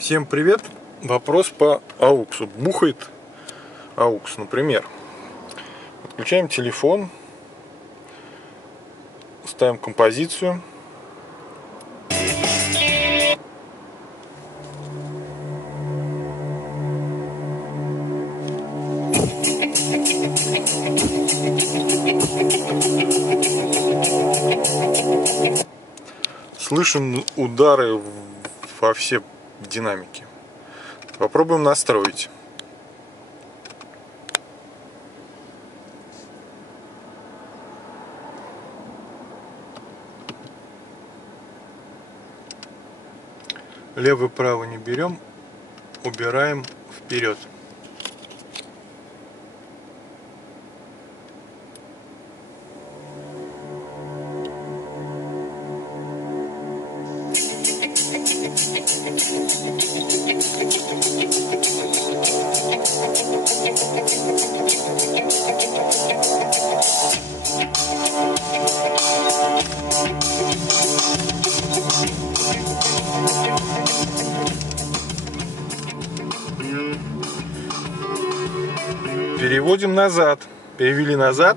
Всем привет! Вопрос по AUX. Бухает AUX, например. Отключаем телефон, ставим композицию. Слышим удары во все динамики. Попробуем настроить. Лево-право не берем, убираем вперед. Переводим назад. Перевели назад.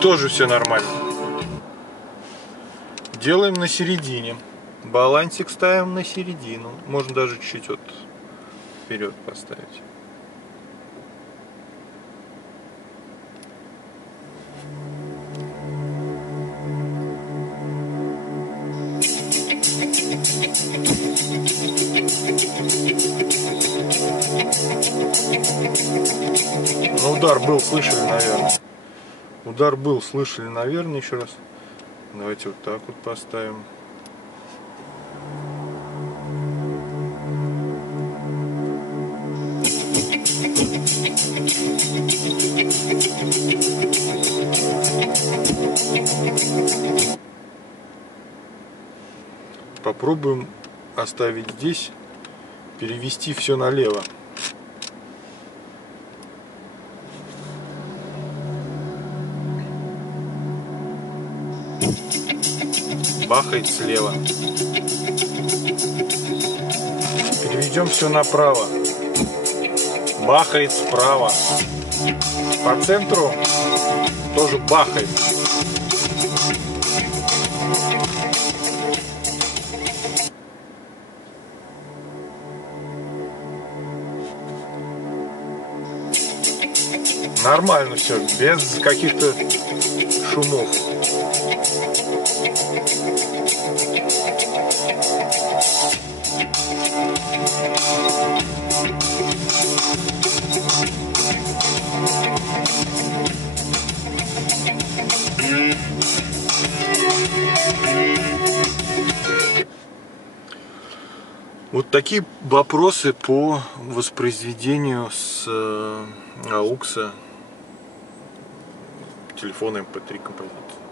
Тоже все нормально. Делаем на середине. Балансик ставим на середину. Можно даже чуть-чуть вот вперед поставить. Ну, удар был, слышали, наверное. Удар был, слышали, наверное, еще раз. Давайте вот так вот поставим. Попробуем оставить здесь, перевести все налево. Бахает слева. Переведем все направо. Бахает справа. По центру тоже бахает. Нормально все, без каких-то шумов. Вот такие вопросы по воспроизведению с AUX телефона MP3 композиции.